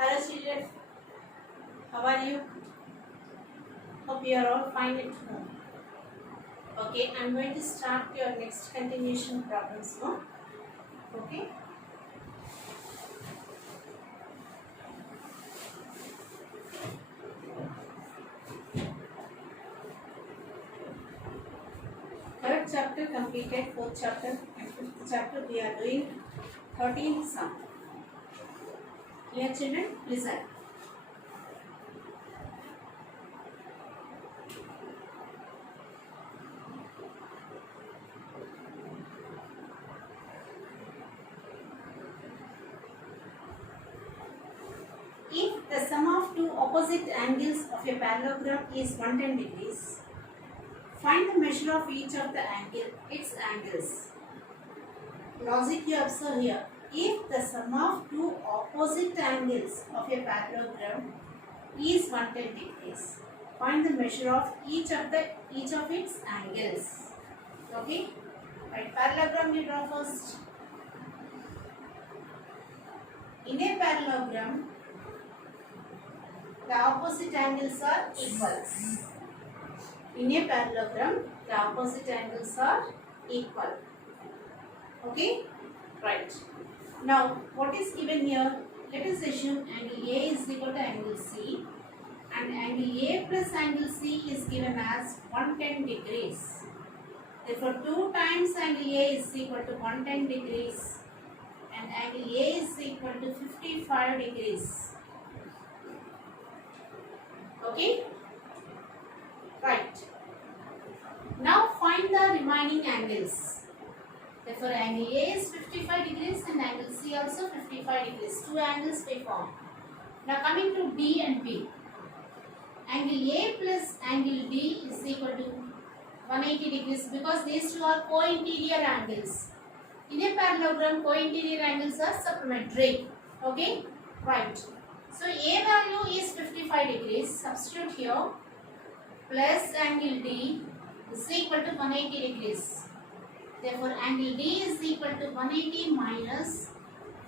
Hello children, how are you? Hope you are all fine at home. Okay, I am going to start your next continuation problems now. Okay. Third chapter completed, fourth chapter and fifth chapter we are doing 13th sum. Clear children? Listen. If the sum of two opposite angles of a parallelogram is 110 degrees, find the measure of each of its angles. Logic you observe here. If the sum of two opposite angles of a parallelogram is 110 degrees, find the measure of each of its angles. Okay? Right, parallelogram we draw first. In a parallelogram, the opposite angles are equal. In a parallelogram, the opposite angles are equal. Okay? Right. Now, what is given here? Let us assume angle A is equal to angle C, and angle A plus angle C is given as 110 degrees. Therefore, 2 times angle A is equal to 110 degrees, and angle A is equal to 55 degrees. Okay? Right. Now, find the remaining angles. Therefore, angle A is 55 degrees and angle C also 55 degrees. Two angles we form. Now, coming to D and B. Angle A plus angle D is equal to 180 degrees because these two are co-interior angles. In a parallelogram, co-interior angles are supplementary. Okay? Right. So, A value is 55 degrees. Substitute here. Plus angle D is equal to 180 degrees. Therefore, angle D is equal to 180 minus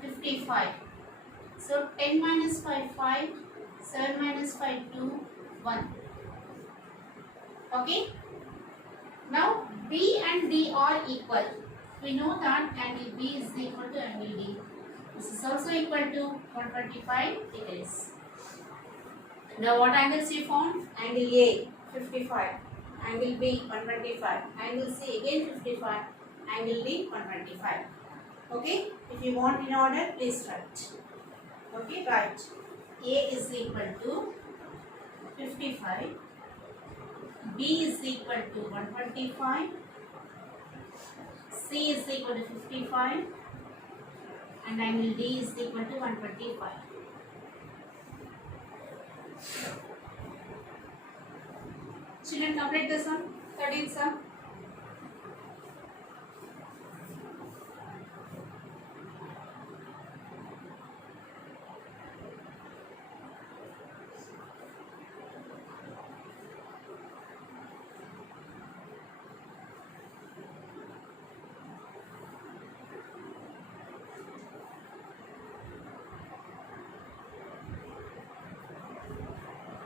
55. So, 10 minus 5, 5. 7 minus 5, 2, 1. Okay. Now, B and D are equal. We know that angle B is equal to angle D. This is also equal to 125 degrees. Now, what angles you found? Angle A, 55. Angle B, 125. Angle C, again 55. Angle D, 125. Okay. If you want in order, please write. Okay, right. A is equal to 55. B is equal to 125. C is equal to 55. And angle D is equal to 125. Children, complete the sum. 13th sum.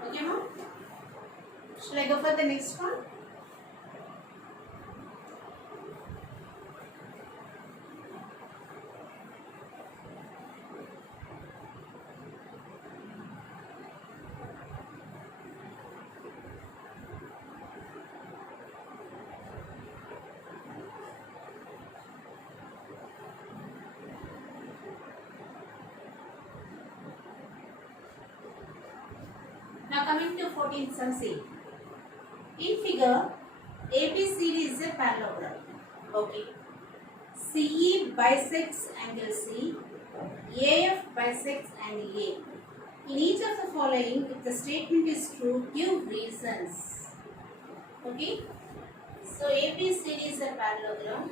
Okay, ma'am? Shall I go for the next one? Now coming to 14th sum C. In figure, ABCD is a parallelogram. Okay. CE bisects angle C. AF bisects angle A. In each of the following, if the statement is true, give reasons. Okay. So ABCD is a parallelogram.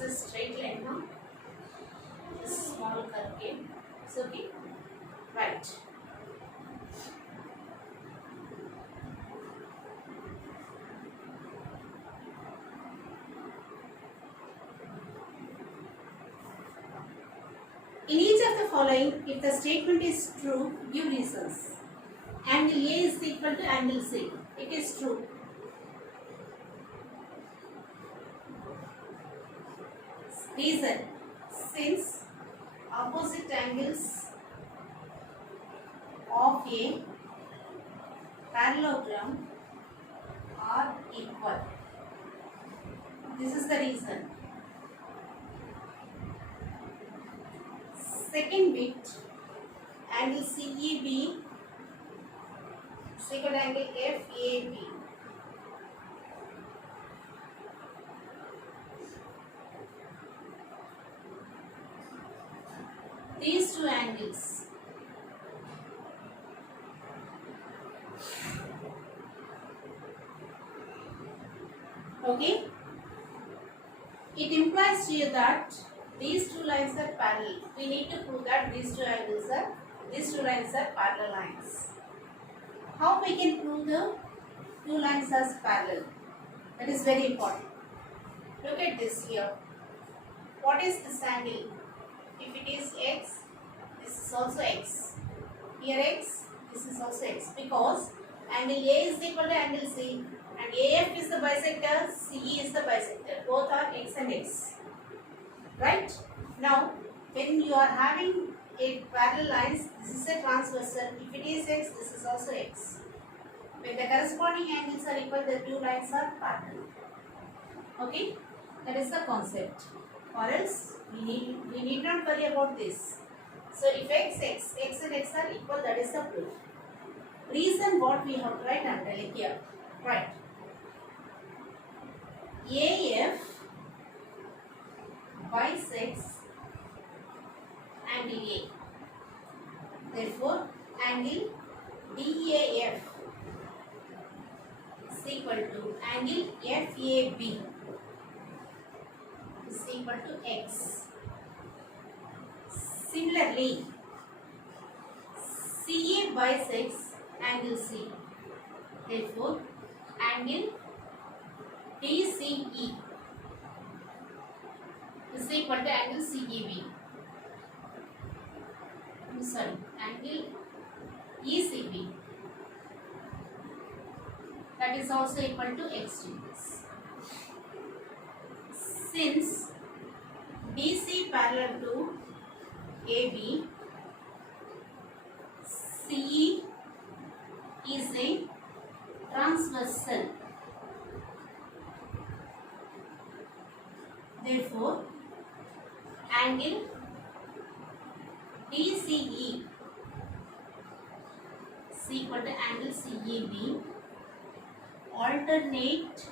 is a straight line now. This small curve came. It's okay. Right. In each of the following, if the statement is true, give reasons. Angle A is equal to angle C. It is true. Reason: since opposite angles of a parallelogram are equal. This is the reason. Second bit, angle CEB is equal to angle FAB. These two angles okay, it implies to you that these two lines are parallel. We need to prove that these two lines are parallel lines. How we can prove the two lines as parallel? That is very important. Look at this here. What is this angle? If it is x, this is also x. Here x, this is also x. Because angle A is equal to angle C, and AF is the bisector, CE is the bisector. Both are x and x. Right? Now, when you are having a parallel lines, this is a transversal. If it is x, this is also x. When the corresponding angles are equal, the two lines are parallel. Okay? That is the concept. Or else, we need not worry about this. So, if x and x are equal, that is the proof. Reason what we have tried, I am telling here. Right. AF bisects angle A. Therefore, angle DAF is equal to angle FAB is equal to x. Similarly, CA bisects angle C. Therefore, angle DCE is equal to angle CEB. Sorry, angle ECB. That is also equal to x degrees. Since DC parallel to AB, CE is a transversal. Therefore, angle DCE is equal to angle CEB, alternate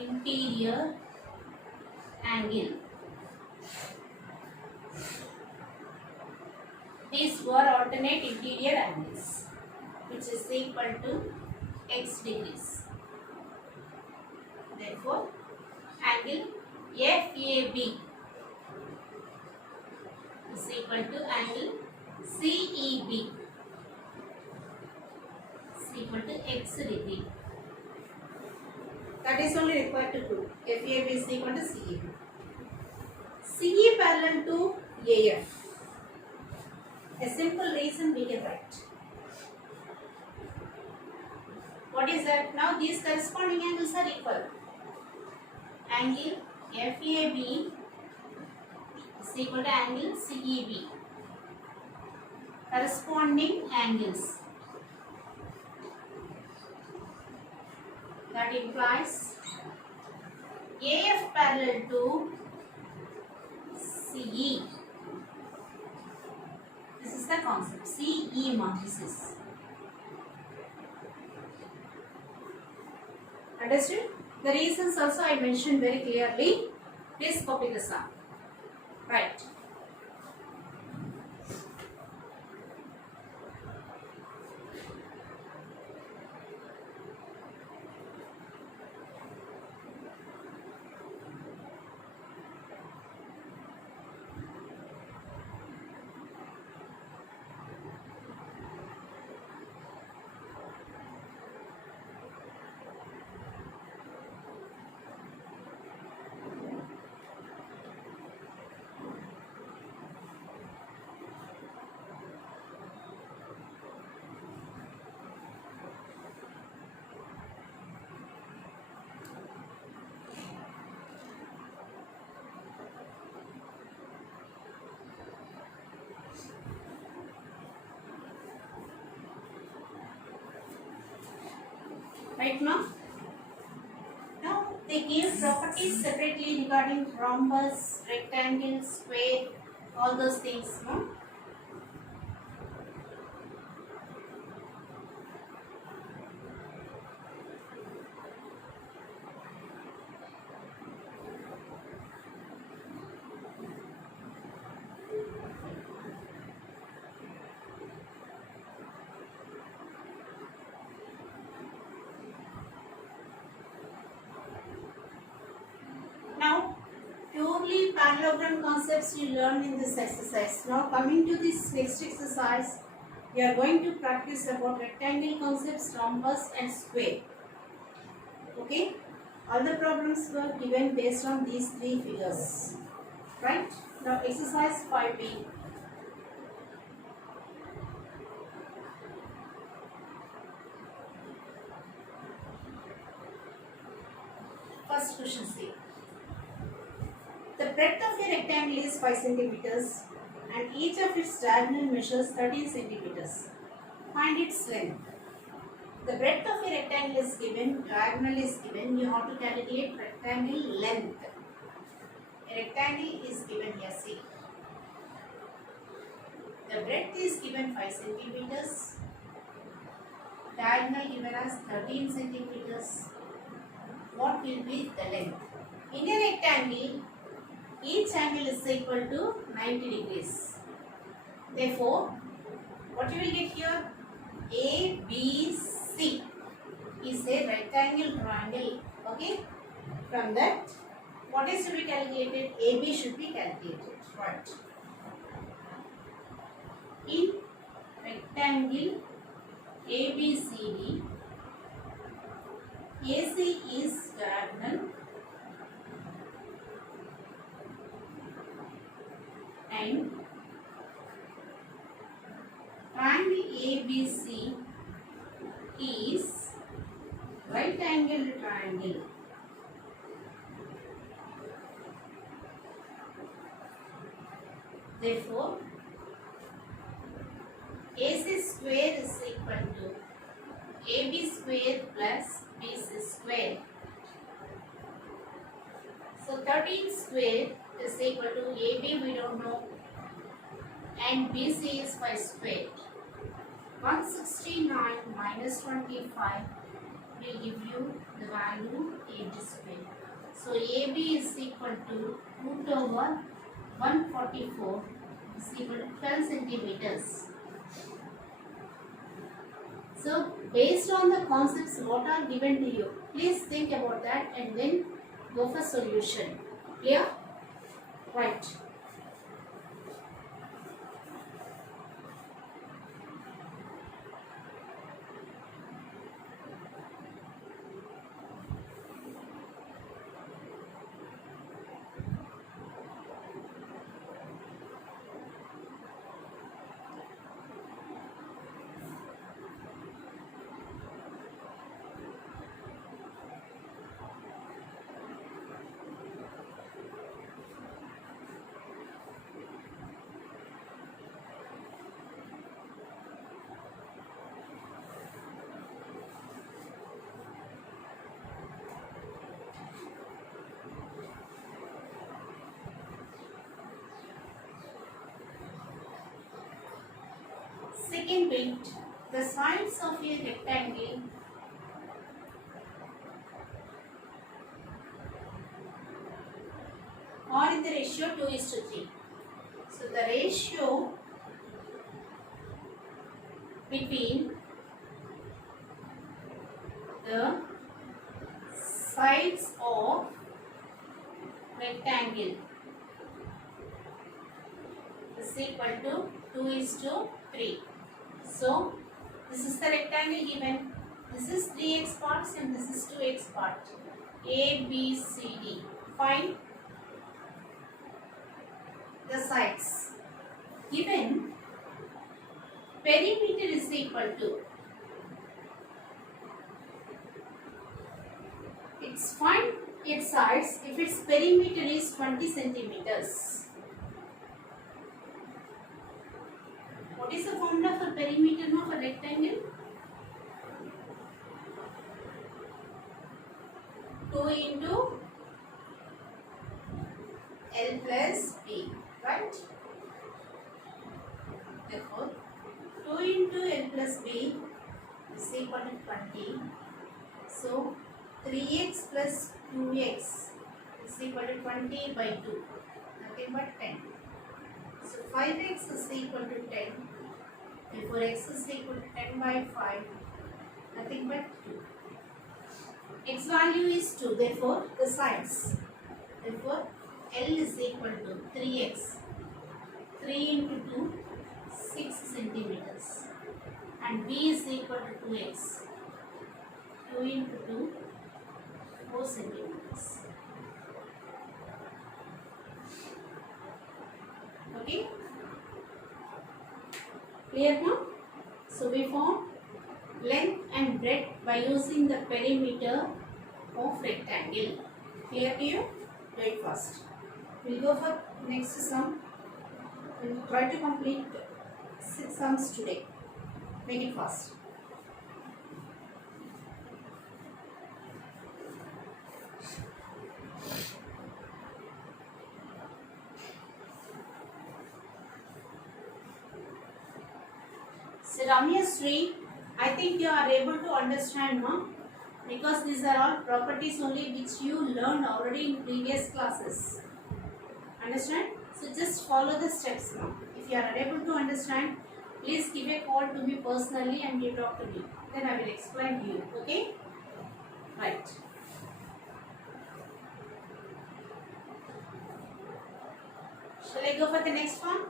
interior angle. These were alternate interior angles, which is equal to x degrees. Therefore, angle FAB is equal to angle CEB is equal to x degree. That is only required to prove. FAB is equal to CEB. CE parallel to AF. A simple reason we can write. What is that? Now these corresponding angles are equal. Angle FAB is equal to angle CEB. Corresponding angles. That implies AF parallel to CE. This is the concept. CE matrices. Understood? The reasons also I mentioned very clearly. Please copy this up. Right. Right now? Now they give properties separately regarding rhombus, rectangle, square, all those things. No? Now, purely parallelogram concepts you learn in this exercise. Now, coming to this next exercise, we are going to practice about rectangle concepts, rhombus and square. Okay? All the problems were given based on these three figures. Right? Now, exercise 5b. First question C. The breadth of a rectangle is 5 centimeters and each of its diagonal measures 13 centimeters. Find its length. The breadth of a rectangle is given, diagonal is given, you have to calculate rectangle length. A rectangle is given here, see. The breadth is given 5 centimeters, diagonal given as 13 centimeters. What will be the length? In a rectangle, each angle is equal to 90 degrees. Therefore, what you will get here? ABC is a rectangle triangle. Okay? From that, what is to be calculated? AB should be calculated. Right. In rectangle ABCD, AC is diagonal and triangle ABC is right angle triangle. Therefore, AC square is equal to AB square plus BC square. So 13 square is equal to AB we don't know and BC is 5 square. 169 minus 25 will give you the value AB square. So AB is equal to root over 144 is equal to 12 centimeters. So based on the concepts what are given to you, please think about that and then go for solution. Clear? Right. Second bit, the sides of a rectangle are in the ratio 2:3. So the ratio between the sides of rectangle is equal to 2:3. So this is the rectangle given. This is 3x parts and this is 2x part. A, B, C, D. Find the sides. Given perimeter is equal to, it's find its sides if its perimeter is 20 centimeters. What is the formula for perimeter of a rectangle? 2 into L plus B, right? Therefore, 2 into L plus B is equal to 20. So, 3x plus 2x is equal to 20 by 2, nothing but 10. So, 5x is equal to 10. Therefore, x is equal to 10 by 5, nothing but 2. X value is 2, therefore, the sides. Therefore, L is equal to 3x. 3 into 2, 6 centimeters. And B is equal to 2x. 2 into 2, 4 centimeters. Okay? Clear now? So we found length and breadth by using the perimeter of rectangle. Clear to you? Do it first. We'll go for next sum. We'll try to complete 6 sums today. Make it fast. So Ramya Sri, I think you are able to understand now, because these are all properties only which you learned already in previous classes. Understand? So just follow the steps now. If you are unable to understand, please give a call to me personally and you talk to me. Then I will explain to you. Okay? Right. Shall I go for the next one?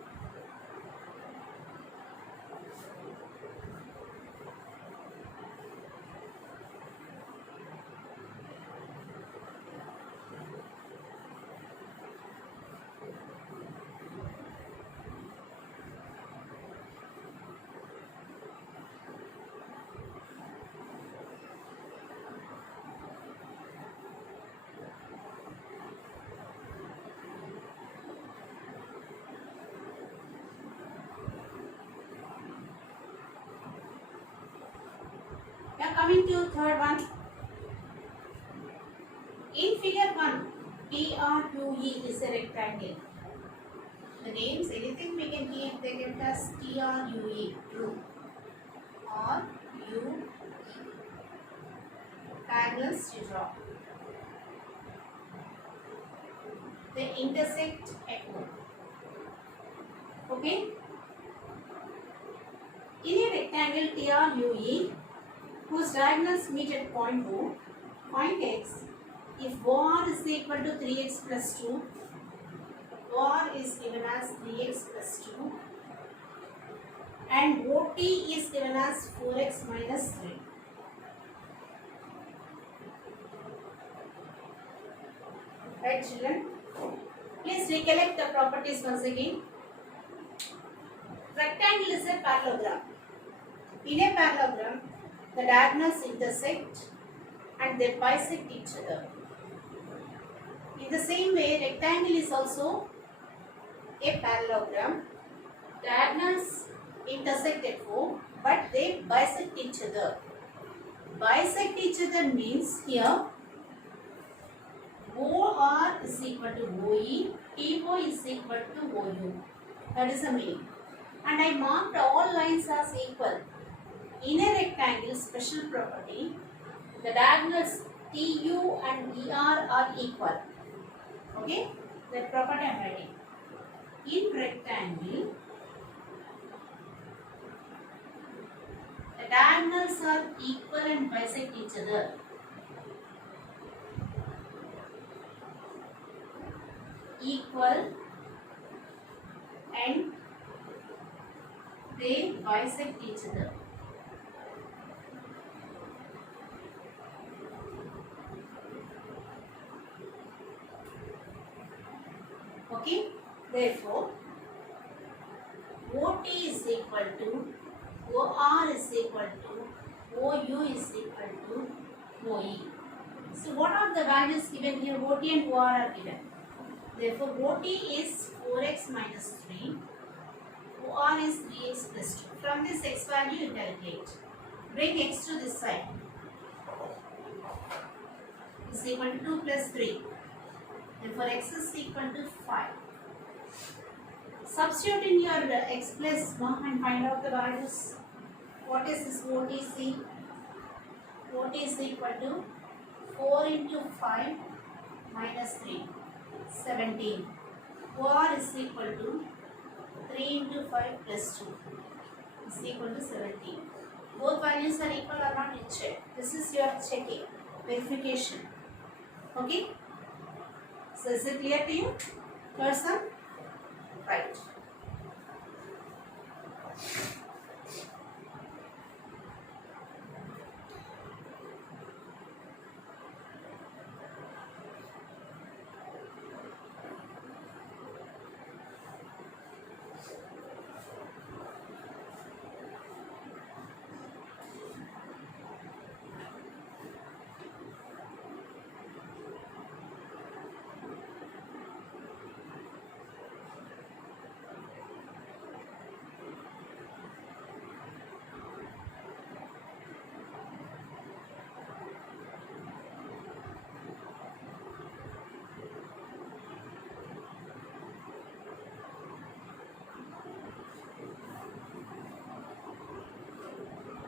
Coming to third one. In figure 1, TRUE is a rectangle. The names, anything we can keep, they give us TRUE, true, or U, triangles to draw. They intersect at O. Okay? In a rectangle TRUE, whose diagonals meet at point O, find x. If OR is equal to 3x plus 2, OR is given as 3x plus 2, and OT is given as 4x minus 3. Right, children? Please recollect the properties once again. Rectangle is a parallelogram. In a parallelogram, the diagonals intersect and they bisect each other. In the same way, rectangle is also a parallelogram. Diagonals intersect at O, but they bisect each other. Bisect each other means here OR is equal to OE, TO is equal to OU. That is the meaning. And I marked all lines as equal. In a rectangle, special property, the diagonals TU and ER are equal. Okay? That property I am writing. In rectangle, the diagonals are equal and bisect each other. Equal and they bisect each other. Okay, therefore, OT is equal to OR is equal to OU is equal to OE. So, what are the values given here? OT and OR are given. Therefore, OT is 4x minus 3, OR is 3x plus 2. From this x value, you calculate. Bring x to this side. is equal to 2 plus 3. Therefore, x is equal to 5. Substitute in your x plus 1 and find out the values. What is this OTC? OT is equal to 4 into 5 minus 3, 17. OR is equal to 3 into 5 plus 2 is equal to 17. Both values are equal or not, you check. This is your checking, verification. Okay? So is it clear to you? Person? Right.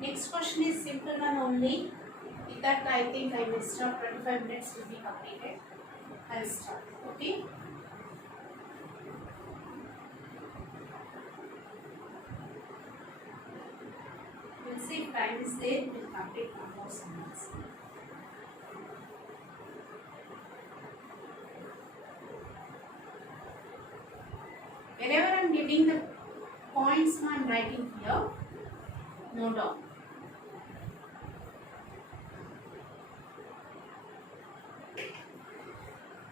Next question is simple one only. With that, I think I will stop. 25 minutes will be completed. I will start. Okay. We'll see if time is there. We will complete one more sentence. Wherever I am giving the points, I am writing here. Note down.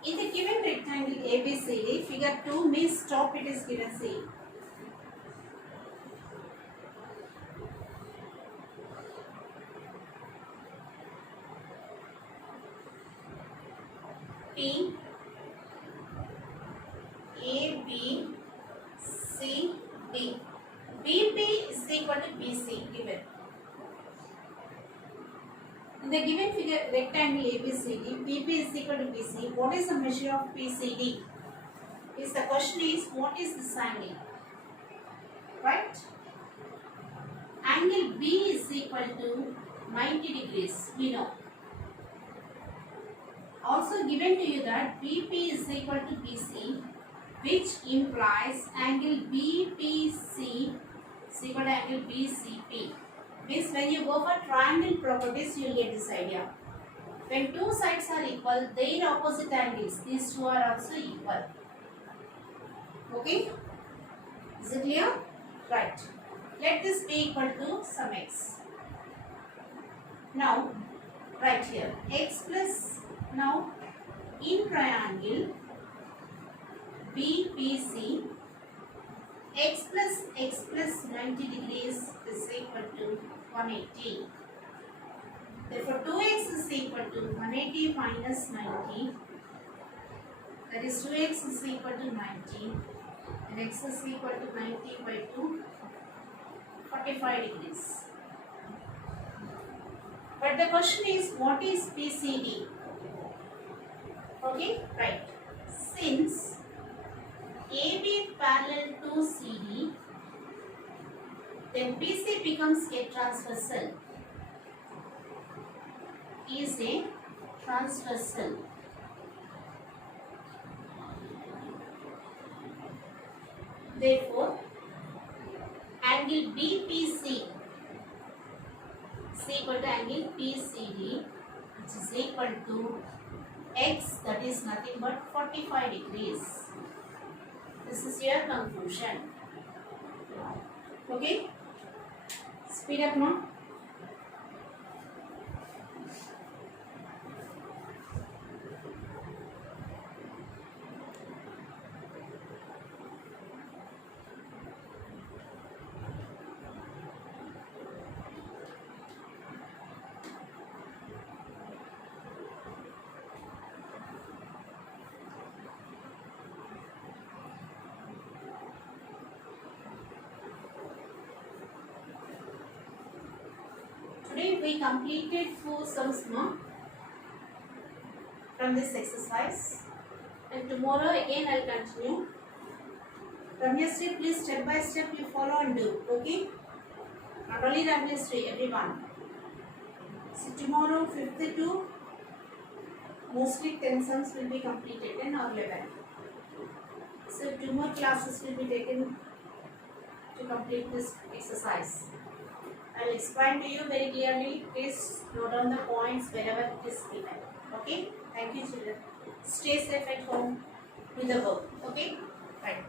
In the given rectangle ABCD, figure 2 means stop, it is given C. P, A, B, C, D. BP is equal to BC given. In the given figure rectangle ABCD, PP is equal to BC. What is the measure of PCD? Is the question is what is this angle? Right? Angle B is equal to 90 degrees. We know. Also given to you that BP is equal to BC, which implies angle BPC is equal to angle BCP. Means when you go for triangle properties, you will get this idea. When two sides are equal, their opposite angles, these two are also equal. Okay? Is it clear? Right. Let this be equal to some x. Now, right here, x plus, now in triangle BPC, x plus 90 degrees is equal to 180. Therefore, 2x is equal to 180 minus 90. That is 2x is equal to 90. And x is equal to 90 by 2, 45 degrees. But the question is, what is PCD? Okay, right. Since AB parallel to CD, then BC becomes a transversal. Is a transversal. Therefore, angle BPC is equal to angle PCD, which is equal to x, that is nothing but 45 degrees. This is your conclusion. Okay? Speed up now. Today we completed 4 sums now. from this exercise. And tomorrow again I'll continue. Ramyasri, please step by step you follow and do. Okay? Not only Ramyasri, everyone. So tomorrow 5th to mostly 10 sums will be completed in our level. So 2 more classes will be taken to complete this exercise. I will explain to you very clearly. Please note down the points wherever it is given. Okay? Thank you children. Stay safe at home. Do the work. Okay? Right.